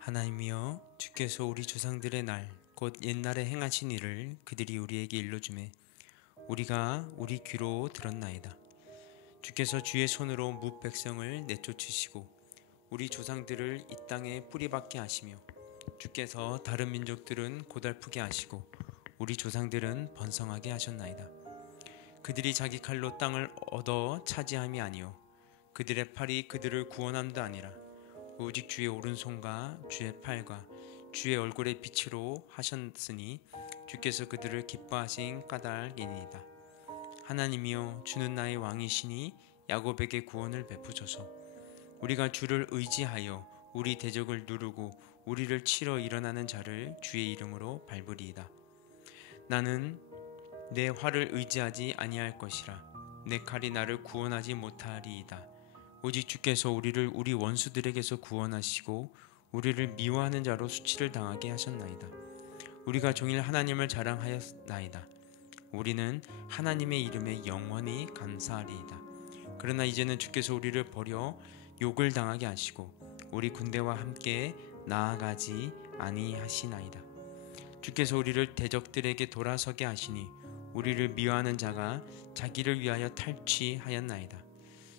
하나님이여, 주께서 우리 조상들의 날 곧 옛날에 행하신 일을 그들이 우리에게 일러주매 우리가 우리 귀로 들었나이다. 주께서 주의 손으로 뭇 백성을 내쫓으시고 우리 조상들을 이 땅에 뿌리박게 하시며 주께서 다른 민족들은 고달프게 하시고 우리 조상들은 번성하게 하셨나이다. 그들이 자기 칼로 땅을 얻어 차지함이 아니요 그들의 팔이 그들을 구원함도 아니라 오직 주의 오른손과 주의 팔과 주의 얼굴의 빛으로 하셨으니 주께서 그들을 기뻐하신 까닭이니이다. 하나님이여, 주는 나의 왕이시니 야곱에게 구원을 베푸소서. 우리가 주를 의지하여 우리 대적을 누르고 우리를 치러 일어나는 자를 주의 이름으로 밟으리이다. 나는 내 활을 의지하지 아니할 것이라. 내 칼이 나를 구원하지 못하리이다. 오직 주께서 우리를 우리 원수들에게서 구원하시고 우리를 미워하는 자로 수치를 당하게 하셨나이다. 우리가 종일 하나님을 자랑하였나이다. 우리는 하나님의 이름에 영원히 감사하리이다. 그러나 이제는 주께서 우리를 버려 욕을 당하게 하시고 우리 군대와 함께 나아가지 아니하시나이다. 주께서 우리를 대적들에게 돌아서게 하시니 우리를 미워하는 자가 자기를 위하여 탈취하였나이다.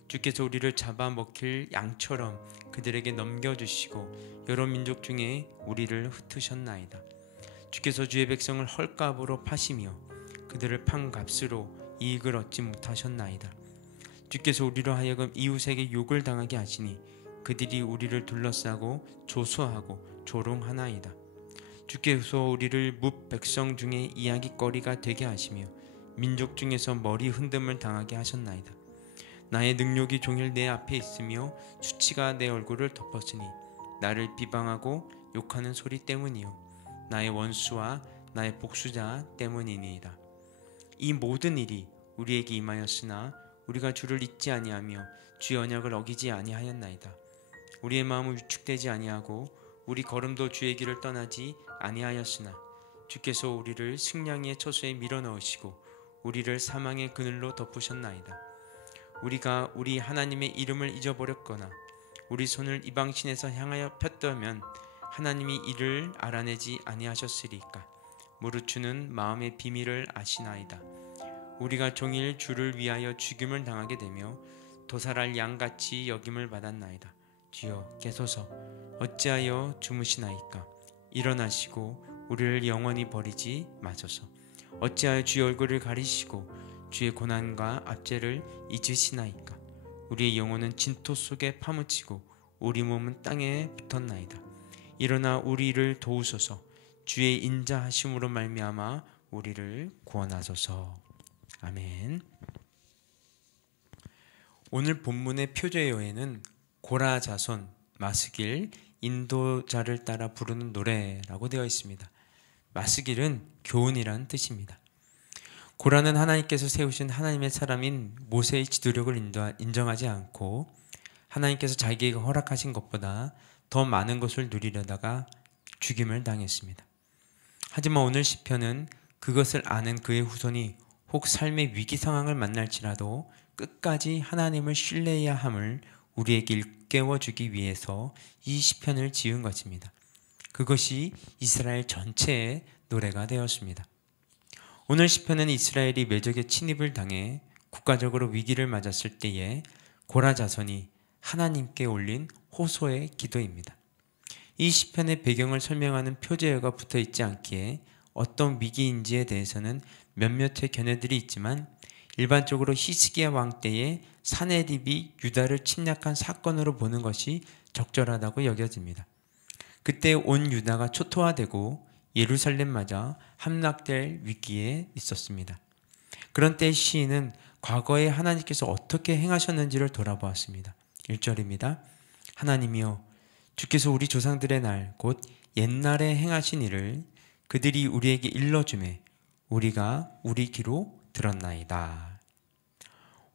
주께서 우리를 잡아먹힐 양처럼 그들에게 넘겨주시고 여러 민족 중에 우리를 흩으셨나이다. 주께서 주의 백성을 헐값으로 파시며 그들을 판 값으로 이익을 얻지 못하셨나이다. 주께서 우리로 하여금 이웃에게 욕을 당하게 하시니 그들이 우리를 둘러싸고 조소하고 조롱하나이다. 주께서 우리를 뭇 백성 중에 이야기거리가 되게 하시며 민족 중에서 머리 흔듦을 당하게 하셨나이다. 나의 능욕이 종일 내 앞에 있으며 수치가 내 얼굴을 덮었으니 나를 비방하고 욕하는 소리 때문이요 나의 원수와 나의 복수자 때문이니이다. 이 모든 일이 우리에게 임하였으나 우리가 주를 잊지 아니하며 주의 언약을 어기지 아니하였나이다. 우리의 마음은 위축되지 아니하고 우리 걸음도 주의 길을 떠나지 아니하였으나 주께서 우리를 승냥이의 처소에 밀어넣으시고 우리를 사망의 그늘로 덮으셨나이다. 우리가 우리 하나님의 이름을 잊어버렸거나 우리 손을 이방신에서 향하여 폈다면 하나님이 이를 알아내지 아니하셨으리까. 무릇 주는 마음의 비밀을 아시나이다. 우리가 종일 주를 위하여 죽임을 당하게 되며 도살할 양같이 여김을 받았나이다. 주여 계소서. 어찌하여 주무시나이까. 일어나시고 우리를 영원히 버리지 마소서. 어찌하여 주의 얼굴을 가리시고 주의 고난과 압제를 잊으시나이까. 우리의 영혼은 진토 속에 파묻히고 우리 몸은 땅에 붙었나이다. 일어나 우리를 도우소서. 주의 인자하심으로 말미암아 우리를 구원하소서. 아멘. 오늘 본문의 표제어에는 고라 자손, 마스길, 인도자를 따라 부르는 노래라고 되어 있습니다. 마스길은 교훈이란 뜻입니다. 고라는 하나님께서 세우신 하나님의 사람인 모세의 지도력을 인정하지 않고 하나님께서 자기에게 허락하신 것보다 더 많은 것을 누리려다가 죽임을 당했습니다. 하지만 오늘 시편은 그것을 아는 그의 후손이 혹 삶의 위기 상황을 만날지라도 끝까지 하나님을 신뢰해야 함을 우리에게 일깨워주기 위해서 이 시편을 지은 것입니다. 그것이 이스라엘 전체의 노래가 되었습니다. 오늘 시편은 이스라엘이 매적의 침입을 당해 국가적으로 위기를 맞았을 때에 고라 자손이 하나님께 올린 호소의 기도입니다. 이 시편의 배경을 설명하는 표제어가 붙어 있지 않기에 어떤 위기인지에 대해서는 몇몇의 견해들이 있지만 일반적으로 히스기야 왕 때에 사네립이 유다를 침략한 사건으로 보는 것이 적절하다고 여겨집니다. 그때 온 유다가 초토화되고 예루살렘마저 함락될 위기에 있었습니다. 그런 때 시인은 과거에 하나님께서 어떻게 행하셨는지를 돌아보았습니다. 1절입니다. 하나님이여, 주께서 우리 조상들의 날 곧 옛날에 행하신 일을 그들이 우리에게 일러주매 우리가 우리 귀로 들었나이다.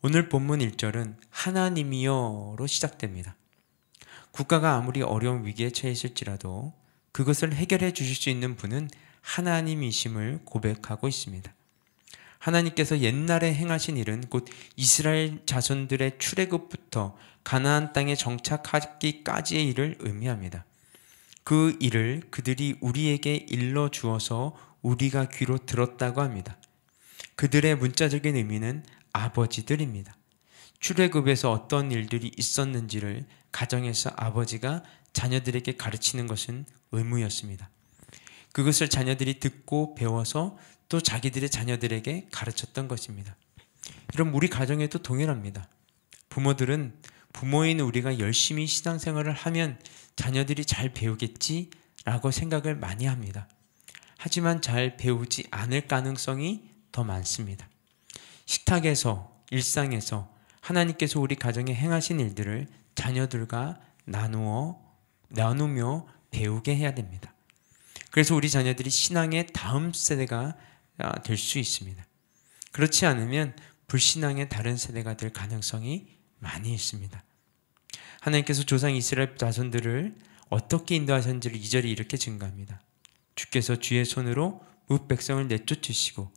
오늘 본문 1절은 하나님이여로 시작됩니다. 국가가 아무리 어려운 위기에 처했을지라도 그것을 해결해 주실 수 있는 분은 하나님이심을 고백하고 있습니다. 하나님께서 옛날에 행하신 일은 곧 이스라엘 자손들의 출애굽부터 가나안 땅에 정착하기까지의 일을 의미합니다. 그 일을 그들이 우리에게 일러 주어서 우리가 귀로 들었다고 합니다. 그들의 문자적인 의미는 아버지들입니다. 출애굽에서 어떤 일들이 있었는지를 가정에서 아버지가 자녀들에게 가르치는 것은 의무였습니다. 그것을 자녀들이 듣고 배워서 또 자기들의 자녀들에게 가르쳤던 것입니다. 그럼 우리 가정에도 동일합니다. 부모들은 부모인 우리가 열심히 신앙생활을 하면 자녀들이 잘 배우겠지라고 생각을 많이 합니다. 하지만 잘 배우지 않을 가능성이 더 많습니다. 식탁에서, 일상에서 하나님께서 우리 가정에 행하신 일들을 자녀들과 나누며 배우게 해야 됩니다. 그래서 우리 자녀들이 신앙의 다음 세대가 될 수 있습니다. 그렇지 않으면 불신앙의 다른 세대가 될 가능성이 많이 있습니다. 하나님께서 조상 이스라엘 자손들을 어떻게 인도하셨는지를 2절이 이렇게 증가합니다. 주께서 주의 손으로 뭇백성을 내쫓으시고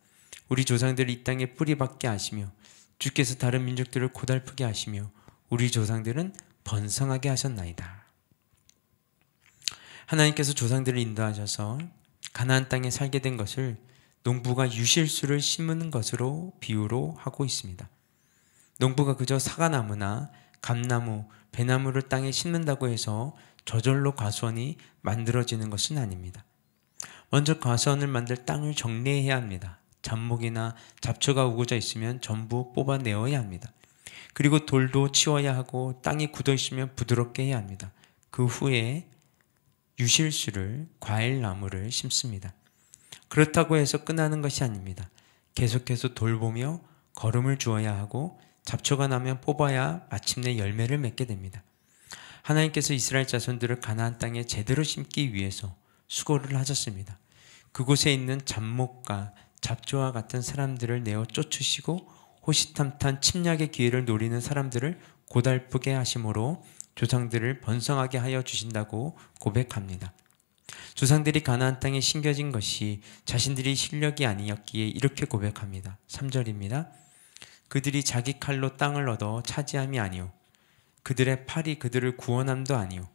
우리 조상들을 이 땅에 뿌리박게 하시며 주께서 다른 민족들을 고달프게 하시며 우리 조상들은 번성하게 하셨나이다. 하나님께서 조상들을 인도하셔서 가나안 땅에 살게 된 것을 농부가 유실수를 심는 것으로 비유로 하고 있습니다. 농부가 그저 사과나무나 감나무, 배나무를 땅에 심는다고 해서 저절로 과수원이 만들어지는 것은 아닙니다. 먼저 과수원을 만들 땅을 정리해야 합니다. 잡목이나 잡초가 우거져 있으면 전부 뽑아내어야 합니다. 그리고 돌도 치워야 하고 땅이 굳어 있으면 부드럽게 해야 합니다. 그 후에 유실수를, 과일나무를 심습니다. 그렇다고 해서 끝나는 것이 아닙니다. 계속해서 돌보며 거름을 주어야 하고 잡초가 나면 뽑아야 마침내 열매를 맺게 됩니다. 하나님께서 이스라엘 자손들을 가나안 땅에 제대로 심기 위해서 수고를 하셨습니다. 그곳에 있는 잡목과 잡초와 같은 사람들을 내어 쫓으시고 호시탐탐 침략의 기회를 노리는 사람들을 고달프게 하심으로 조상들을 번성하게 하여 주신다고 고백합니다. 조상들이 가나안 땅에 심겨진 것이 자신들이 실력이 아니었기에 이렇게 고백합니다. 3절입니다. 그들이 자기 칼로 땅을 얻어 차지함이 아니오 그들의 팔이 그들을 구원함도 아니오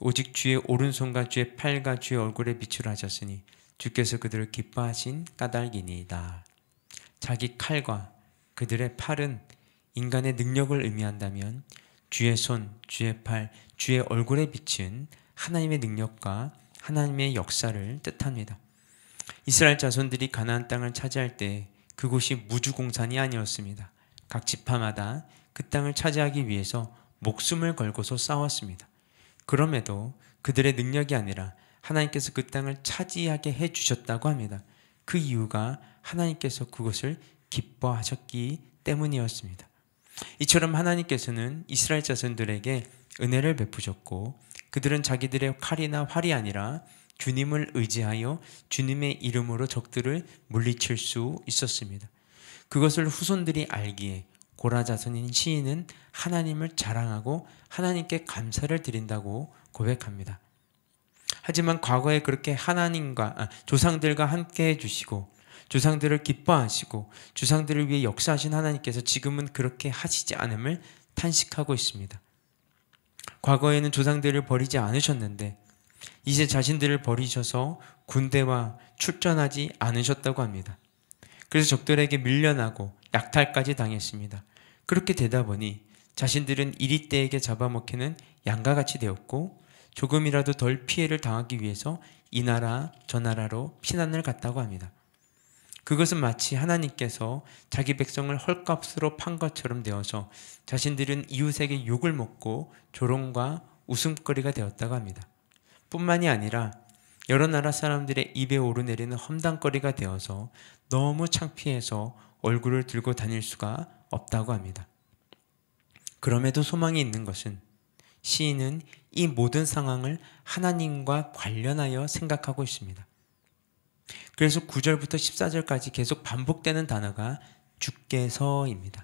오직 주의 오른손과 주의 팔과 주의 얼굴에 빛을 하셨으니 주께서 그들을 기뻐하신 까닭이니이다. 자기 칼과 그들의 팔은 인간의 능력을 의미한다면 주의 손, 주의 팔, 주의 얼굴에 빛은 하나님의 능력과 하나님의 역사를 뜻합니다. 이스라엘 자손들이 가나안 땅을 차지할 때 그곳이 무주공산이 아니었습니다. 각 지파마다 그 땅을 차지하기 위해서 목숨을 걸고서 싸웠습니다. 그럼에도 그들의 능력이 아니라 하나님께서 그 땅을 차지하게 해주셨다고 합니다. 그 이유가 하나님께서 그것을 기뻐하셨기 때문이었습니다. 이처럼 하나님께서는 이스라엘 자손들에게 은혜를 베푸셨고 그들은 자기들의 칼이나 활이 아니라 주님을 의지하여 주님의 이름으로 적들을 물리칠 수 있었습니다. 그것을 후손들이 알기에 고라 자손인 시인은 하나님을 자랑하고 하나님께 감사를 드린다고 고백합니다. 하지만 과거에 그렇게 조상들과 함께 해주시고 조상들을 기뻐하시고 조상들을 위해 역사하신 하나님께서 지금은 그렇게 하시지 않음을 탄식하고 있습니다. 과거에는 조상들을 버리지 않으셨는데 이제 자신들을 버리셔서 군대와 출전하지 않으셨다고 합니다. 그래서 적들에게 밀려나고 약탈까지 당했습니다. 그렇게 되다 보니 자신들은 이리떼에게 잡아먹히는 양과 같이 되었고 조금이라도 덜 피해를 당하기 위해서 이 나라 저 나라로 피난을 갔다고 합니다. 그것은 마치 하나님께서 자기 백성을 헐값으로 판 것처럼 되어서 자신들은 이웃에게 욕을 먹고 조롱과 웃음거리가 되었다고 합니다. 뿐만이 아니라 여러 나라 사람들의 입에 오르내리는 험담거리가 되어서 너무 창피해서 얼굴을 들고 다닐 수가 없다고 합니다. 그럼에도 소망이 있는 것은 시인은 이 모든 상황을 하나님과 관련하여 생각하고 있습니다. 그래서 9절부터 14절까지 계속 반복되는 단어가 주께서입니다.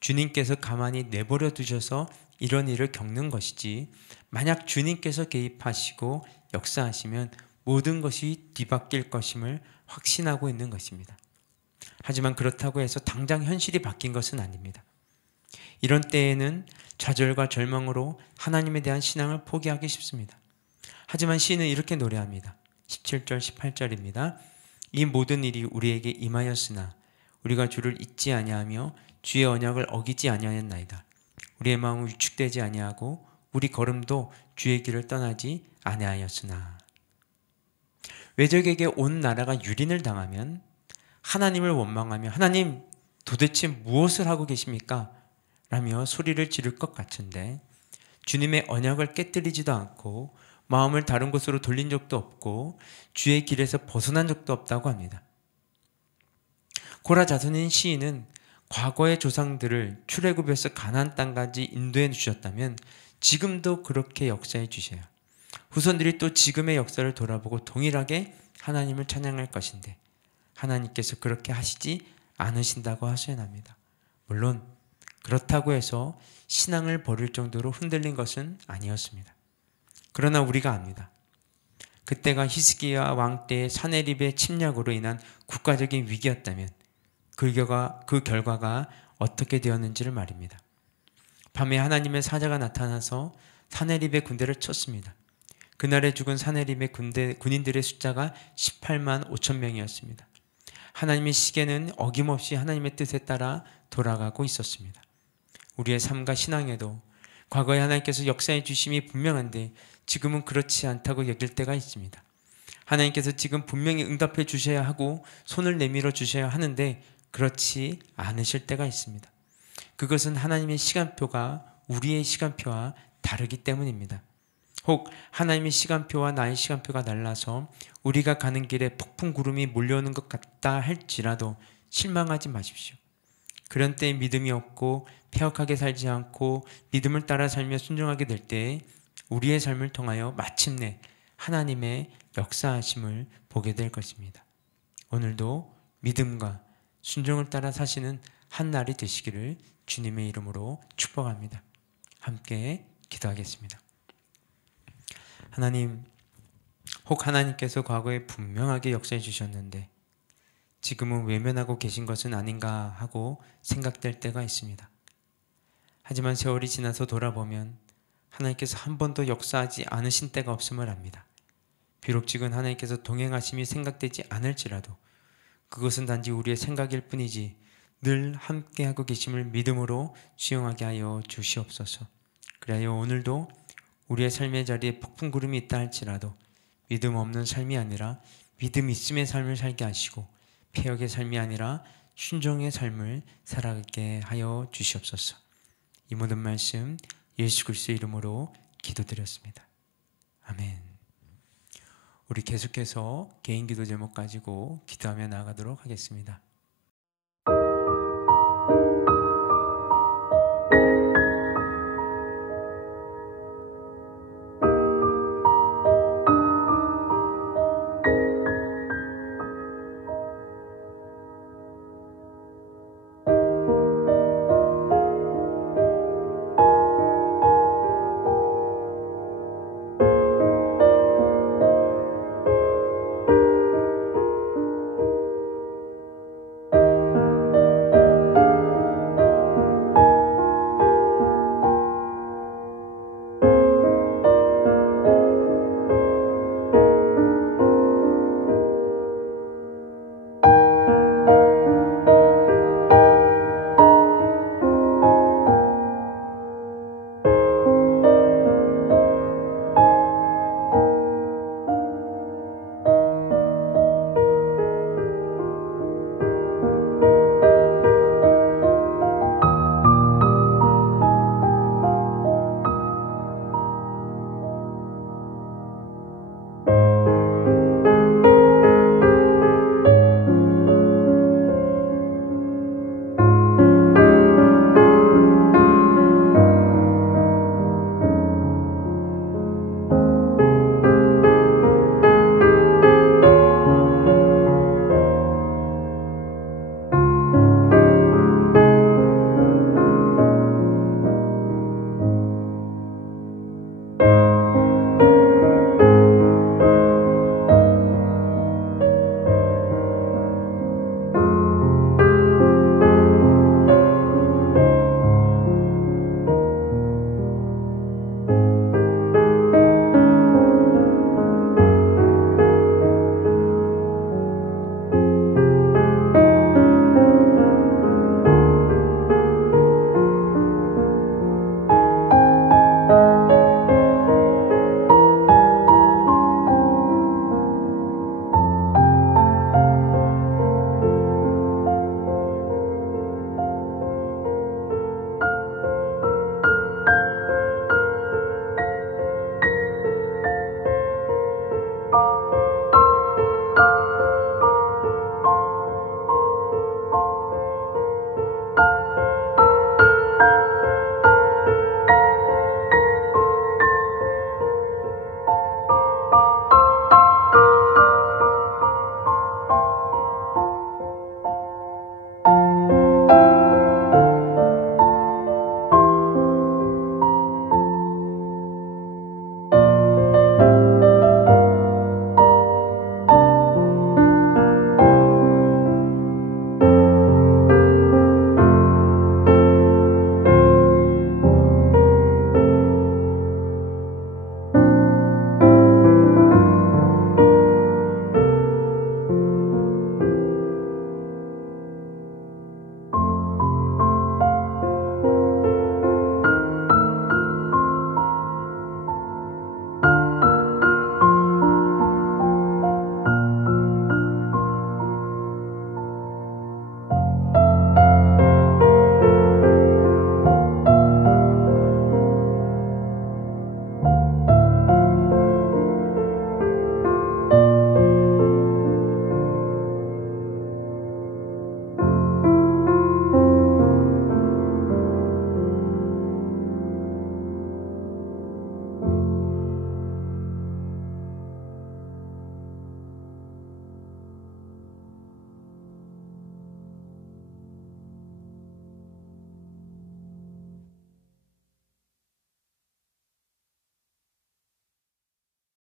주님께서 가만히 내버려 두셔서 이런 일을 겪는 것이지 만약 주님께서 개입하시고 역사하시면 모든 것이 뒤바뀔 것임을 확신하고 있는 것입니다. 하지만 그렇다고 해서 당장 현실이 바뀐 것은 아닙니다. 이런 때에는 좌절과 절망으로 하나님에 대한 신앙을 포기하기 쉽습니다. 하지만 시인은 이렇게 노래합니다. 17절 18절입니다. 이 모든 일이 우리에게 임하였으나 우리가 주를 잊지 아니하며 주의 언약을 어기지 아니하였나이다. 우리의 마음은 위축되지 아니하고 우리 걸음도 주의 길을 떠나지 아니하였으나. 외적에게 온 나라가 유린을 당하면 하나님을 원망하며 하나님 도대체 무엇을 하고 계십니까? 라며 소리를 지를 것 같은데 주님의 언약을 깨뜨리지도 않고 마음을 다른 곳으로 돌린 적도 없고 주의 길에서 벗어난 적도 없다고 합니다. 고라 자손인 시인은 과거의 조상들을 출애굽에서 가나안 땅까지 인도해 주셨다면 지금도 그렇게 역사해 주셔요. 후손들이 또 지금의 역사를 돌아보고 동일하게 하나님을 찬양할 것인데 하나님께서 그렇게 하시지 않으신다고 하소연합니다. 물론 그렇다고 해서 신앙을 버릴 정도로 흔들린 것은 아니었습니다. 그러나 우리가 압니다. 그때가 히스기야 왕 때의 사네립의 침략으로 인한 국가적인 위기였다면 그 결과가 어떻게 되었는지를 말입니다. 밤에 하나님의 사자가 나타나서 사네립의 군대를 쳤습니다. 그날에 죽은 사네립의 군인들의 숫자가 18만 5천 명이었습니다. 하나님의 시계는 어김없이 하나님의 뜻에 따라 돌아가고 있었습니다. 우리의 삶과 신앙에도 과거에 하나님께서 역사해 주심이 분명한데 지금은 그렇지 않다고 여길 때가 있습니다. 하나님께서 지금 분명히 응답해 주셔야 하고 손을 내밀어 주셔야 하는데 그렇지 않으실 때가 있습니다. 그것은 하나님의 시간표가 우리의 시간표와 다르기 때문입니다. 혹 하나님의 시간표와 나의 시간표가 달라서 우리가 가는 길에 폭풍 구름이 몰려오는 것 같다 할지라도 실망하지 마십시오. 그런 때에 믿음이 없고 폐역하게 살지 않고 믿음을 따라 살며 순종하게 될 때에 우리의 삶을 통하여 마침내 하나님의 역사하심을 보게 될 것입니다. 오늘도 믿음과 순종을 따라 사시는 한 날이 되시기를 주님의 이름으로 축복합니다. 함께 기도하겠습니다. 하나님, 혹 하나님께서 과거에 분명하게 역사해 주셨는데 지금은 외면하고 계신 것은 아닌가 하고 생각될 때가 있습니다. 하지만 세월이 지나서 돌아보면 하나님께서 한 번도 역사하지 않으신 때가 없음을 압니다. 비록 지금 하나님께서 동행하심이 생각되지 않을지라도 그것은 단지 우리의 생각일 뿐이지 늘 함께하고 계심을 믿음으로 수용하게 하여 주시옵소서. 그리하여 오늘도 우리의 삶의 자리에 폭풍 구름이 있다 할지라도 믿음 없는 삶이 아니라 믿음 있음의 삶을 살게 하시고 폐역의 삶이 아니라 순종의 삶을 살아가게 하여 주시옵소서. 이 모든 말씀 예수 그리스도의 이름으로 기도드렸습니다. 아멘. 우리 계속해서 개인 기도 제목 가지고 기도하며 나아가도록 하겠습니다.